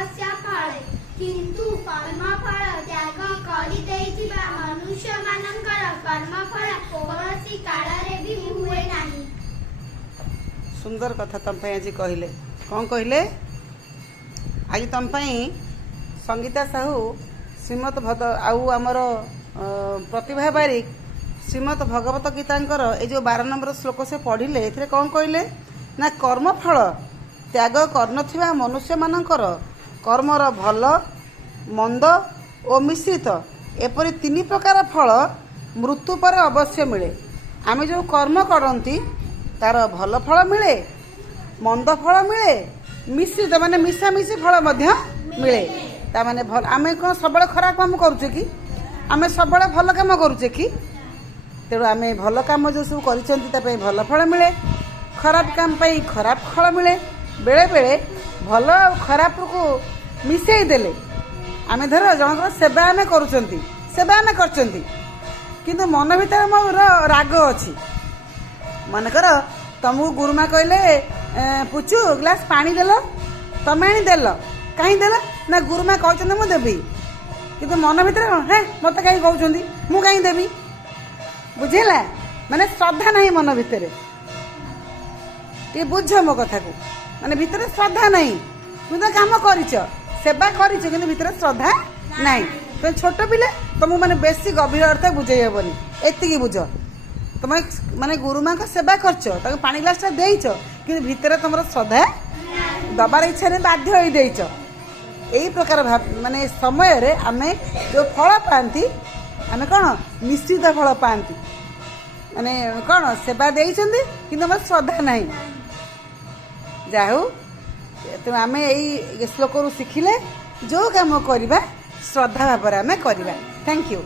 तपस्या फळे किंतु कर्मफल त्याग करि देइथिबा मनुष्य मानकर कर्मफल कौनसी कालरे भी हुए नाही। सुंदर कथा तुम आज कहले कौन कहले आज तुम संगीता साहू श्रीमद आउ आमर प्रतिभा बारिक श्रीमद भगवत गीतांकर ये जो 12 नंबर श्लोक से पढ़िले ए कौन कहले ना कर्मफल त्याग कर मनुष्य मानकर कर्मर भल मंद और मिश्रित एपरी 3 प्रकार फल मृत्यु पर अवश्य मिले। आमे जो कर्म करती तार भल फल मिले मंद फल मिले मिश्रित माने मिशामिशी फल मध्य मिले। ता माने भल आमे कौन सब खराब काम करुचे कि आमे सब भल काम करुचे कि तेणु आमे भल काम जो सब कर भल फल मिले खराब काम पाई खराब फल मिले। बेले बेले भल और खराब को मिसई देले आमे धर जनकर सेवा आमे करूचंती सेवा आमे करचंती किंतु मन भीतर मोर राग अछि मनकर तुमको गुरुमा कहले पुचू ग्लास पानी देल तमें आनी देल कहीं देल ना गुरुमा कहते मुझे देवी किंतु मन भीतर हे मत कहीं कहते मु कहीं देवी बुझेला माने श्रद्धा नहीं मन भीतर बुझ मो कथा को माने भीतर श्रद्धा नहीं तुम तो काम करिच सेवा करिच किंतु भीतर श्रद्धा नहीं तो छोट पिला तुमको माने बेसी गभीर अर्थ बुझे हेबनी एतिकी बुझ तुम माने गुरुमा का सेवा करछ ताके पानी ग्लास देइछ कि भीतर तुम श्रद्धा दबार इच्छा नहीं बाध्य होई देइछ। यही प्रकार माने समय रे आमे जो फल पाती आमे कौन निश्चित फल पाती माने कौन सेवा देइछंती किंतु हमर श्रद्धा नहीं जाहु तो आम यही श्लोक शिखिले जो काम करवा श्रद्धा भाव में करवा। Thank you.